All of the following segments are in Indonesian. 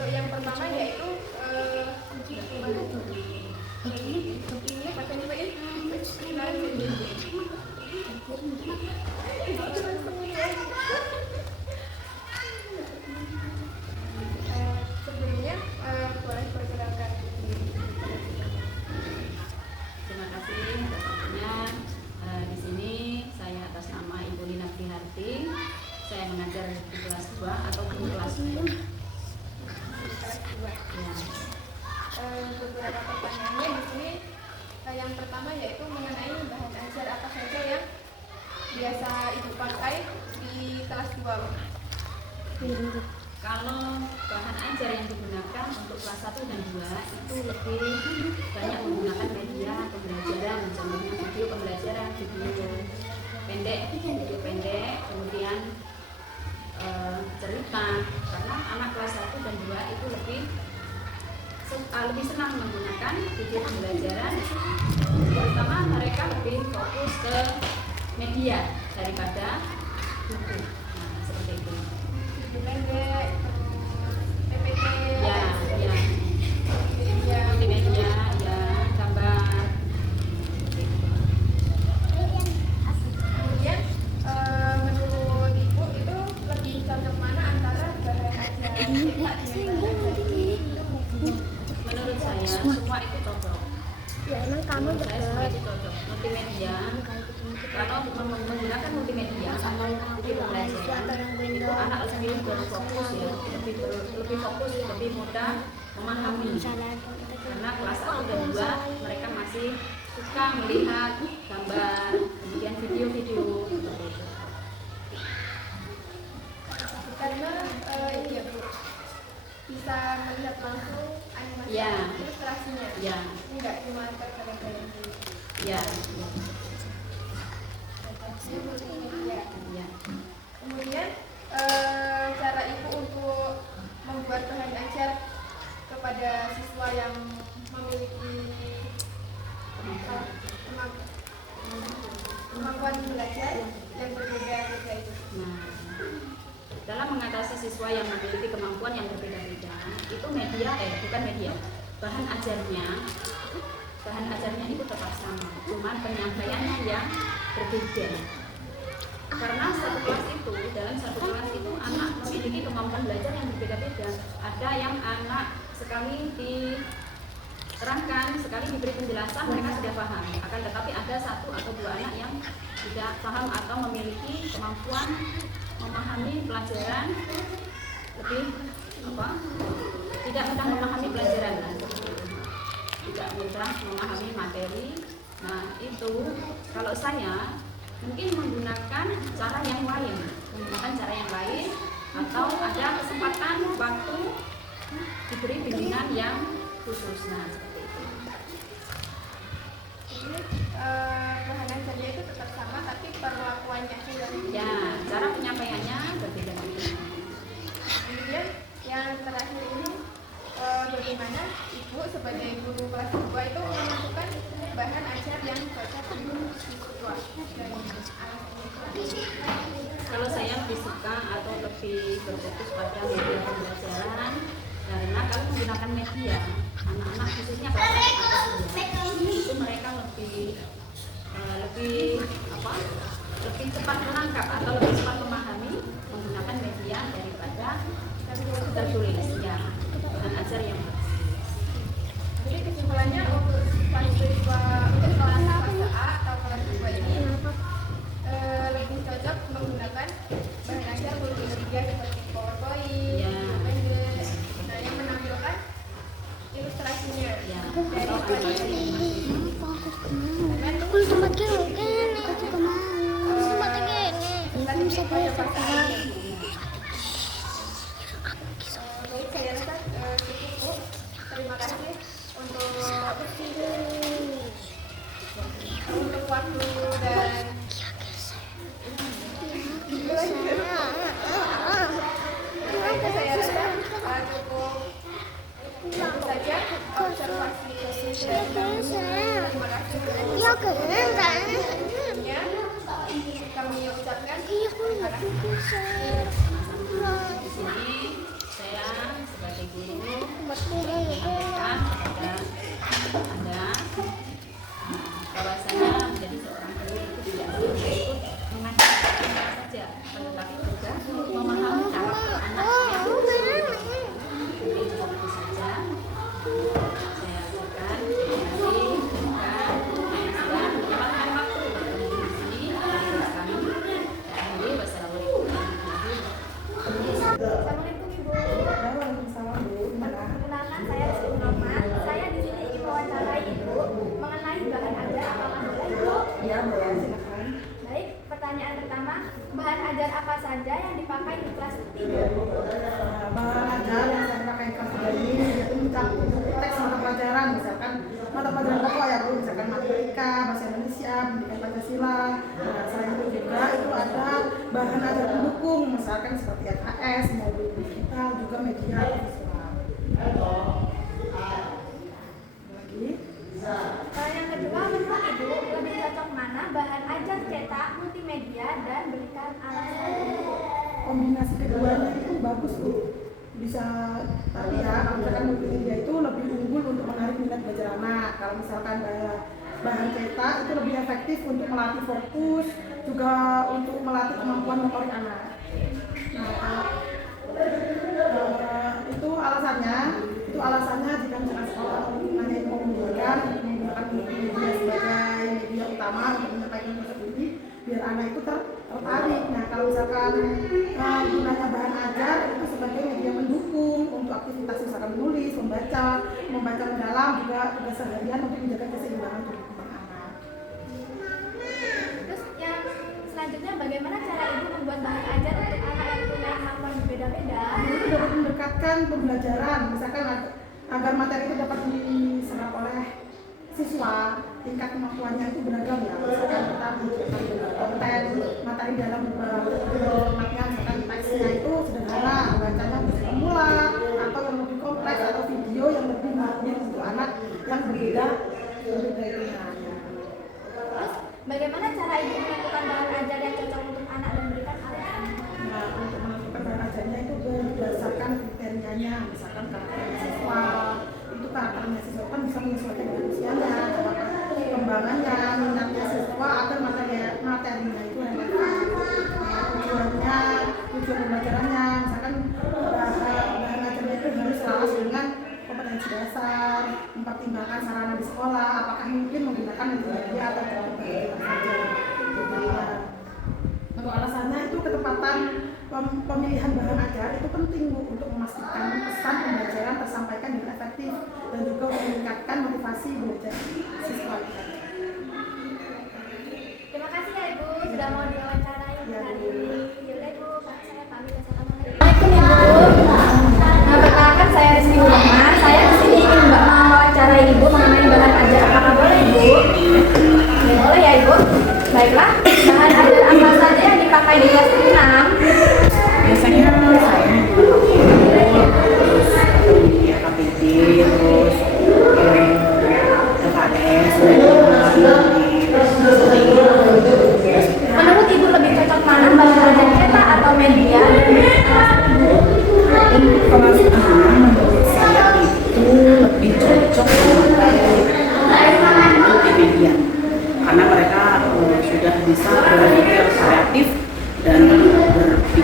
Untuk yang pertama yaitu sebelumnya boleh perkenalkan. Terima kasih atas waktunya. Di sini saya atas nama Ibu Lina Priharti. Saya mengajar di kelas 2 atau di kelas 2. Ya. Beberapa pertanyaannya di sini. Yang pertama yaitu mengenai bahan ajar apa saja yang biasa Ibu pakai di kelas 2. Kalau bahan ajar yang digunakan untuk kelas 1 dan 2 itu lebih banyak menggunakan media pembelajaran, contohnya video pembelajaran, video pendek, kemudian cerita. Karena anak kelas 1 dan 2 itu lebih senang menggunakan video pembelajaran, terutama mereka lebih fokus ke media daripada buku. Nah, seperti itu. Pendek, PPT, multimedia, gambar. Kemudian menurut Ibu itu lebih cocok mana antara bahan ajar cetak dengan bahan ajar buku? Menurut saya semua itu cocok. Emang kamu Menurut saya semua itu cocok. Multimedia, kalau menggunakan multimedia atau video pembelajaran itu anak lebih berfokus ya, lebih fokus, lebih mudah memahami. Karena kelas 1 dan 2 mereka masih suka melihat gambar, kemudian video-video seperti itu. Karena ya Bu, bisa melihat langsung animasi ilustrasinya. Ya. Enggak cuma tergambar. Ya. Ya. Kemudian cara Ibu untuk membuat bahan ajar kepada siswa yang memiliki kemampuan belajar yang berbeda-beda itu. Nah, dalam mengatasi siswa yang memiliki kemampuan yang berbeda-beda, itu bahan ajarnya itu tetap sama, cuman penyampaiannya yang berbeda. Karena dalam satu kelas itu anak memiliki kemampuan belajar yang berbeda-beda. Ada yang anak sekali diterangkan, sekali diberi penjelasan mereka sudah paham. Akan tetapi ada 1 atau 2 anak yang tidak paham atau memiliki kemampuan memahami pelajaran tidak mudah memahami pelajaran, tidak mudah memahami materi. Nah, itu kalau saya mungkin menggunakan cara yang lain atau ada kesempatan waktu diberi bimbingan yang khusus. Nah, seperti itu. Jadi bahan ajarnya itu tetap sama tapi perlakuannya ya, cara penyampaiannya berbeda-beda. Kemudian yang terakhir ini bagaimana Ibu sebagai guru kelas 2 itu menentukan bahan ajar yang cocok untuk siswa dan kalau saya lebih suka atau lebih berfokus pada media pembelajaran, karena kalau menggunakan media, anak-anak khususnya kelas 1 atau 2 itu mereka lebih cepat menangkap atau lebih cepat memahami menggunakan media daripada tertulis. Ya, bahan ajar yang jadi kesimpulannya untuk siswa untuk kelas A atau kelas 2 ini lebih cocok menggunakan bahan ajar multimedia seperti PowerPoint, pendek, yang menampilkan ilustrasinya. ya, Baik, saya rasa cukup. Terima kasih untuk waktu dan saya rasa cukup itu saja observasi. Terima kasih. Kami ucapkan terima kasih. di sini saya sebagai guru Assalamualaikum Ibu. Waalaikumsalam Bu. Gimana? Perkenalkan saya Rizky Muhammad. Saya di sini ingin mewawancarai Ibu mengenai bahan ajar. Apakah boleh Ibu? Ya boleh, silakan. Baik, pertanyaan pertama, bahan ajar apa saja yang dipakai di kelas 3? Bahan ajar yang saya pakai di kelas 3 ini itu mencakup teks mata pelajaran, misalkan mata pelajaran pokok ya Bu, misalkan matematika, bahasa Indonesia, pendidikan Pancasila. Nah, selain itu juga itu ada bahan ajar pendukung, misalkan seperti FHS, modul digital, juga media atau visual. Lagi. Yang kedua, menurut Ibu lebih cocok mana bahan ajar cetak, multimedia, dan berikan alasan? Kombinasi keduanya itu bagus Bu, bisa, tapi ya kalau misalkan multimedia itu lebih unggul untuk menarik minat belajar anak. Kalau misalkan bahan cetak itu lebih efektif untuk melatih fokus, juga untuk melatih kemampuan motorik anak. Nah, itu alasannya jika misalkan sekolah hanya mau menggunakan multimedia sebagai media utama untuk menyampaikan tersebut, biar anak itu tertarik. Nah, kalau misalkan gunanya bahan ajar itu sebagai media mendukung untuk aktivitas misalkan menulis, membaca mendalam, juga tugas seharian untuk menjaga keseimbangan tubuh kembang anak. Terus yang selanjutnya, bagaimana cara Ibu membuat bahan ajar untuk anak yang punya kemampuan berbeda-beda? Itu dapat mendekatkan pembelajaran, misalkan agar materi itu dapat diserap oleh siswa, tingkat kemampuannya itu beragam ya. Misalkan kita membuat konten materi dalam formatnya, misalkan teksnya itu sederhana, bacanya bisa pemula, atau yang lebih kompleks, atau video yang lebih mahir untuk anak yang berbeda itunya. Terus bagaimana cara Ibu menentukan bahan ajar yang cocok untuk anak dan berikan alasan? Nah, untuk menentukan bahan ajarnya itu berdasarkan kriterianya, misalkan karakter siswa, itu karakternya siswa kan bisa menyesuaikan dengan usianya, perkembangannya, minatnya siswa, agar materinya itu relevan. Tujuan pembelajarannya, misalkan bahan ajarnya itu harus selaras dengan kompetensi dasar, mempertimbangkan sarana di sekolah, apakah mungkin menggunakan media atau teknologi saja. Untuk alasannya itu ketepatan pemilihan bahan ajar itu penting Bu, untuk memastikan pesan pembelajaran tersampaikan dengan efektif dan juga untuk meningkatkan motivasi belajar siswa. Terima kasih ya Ibu sudah mau diwawancarai hari ini. Yaudah Ibu, saya pamit. Assalamualaikum Ibu. Nah, perkenalkan saya Rizky Muhammad. Saya di sini ingin mewawancarai Ibu mengenai bahan ajar. Apakah boleh Ibu? Ya, boleh ya Ibu. Baiklah, bahan ajar apa saja yang dipakai di kelas 6? Biasanya saya ya KPD, terus LKS, Menurut Ibu lebih cocok mana bahan ajar cetak atau media? kelas 6 menurut saya itu lebih cocok multimedia karena mereka sudah bisa berpikir kreatif dan berpikir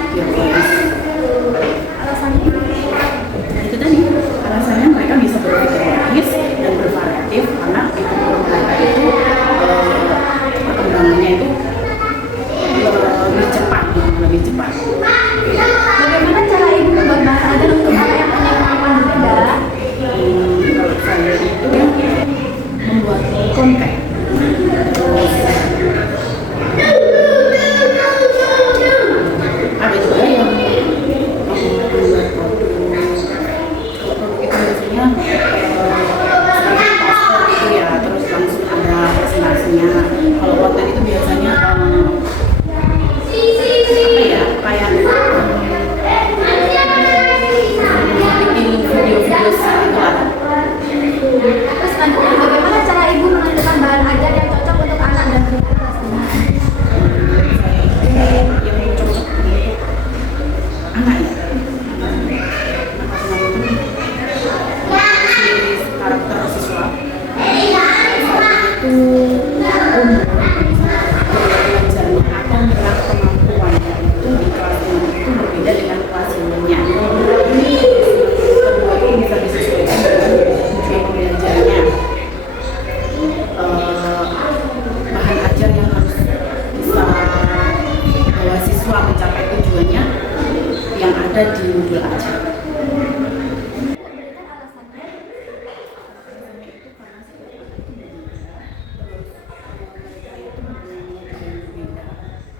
Berikan alasannya. Alasannya itu karena setiap anak itu berbeda, terus mereka itu mempunyai yang berbeda.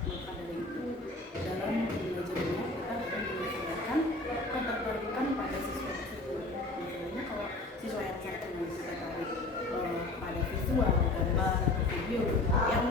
Maka dari itu dalam belajarnya kita akan menyesuaikan ketertarikan pada siswa tersebut. Misalnya kalau siswa yang satu tertarik pada visual, gambar, video, yang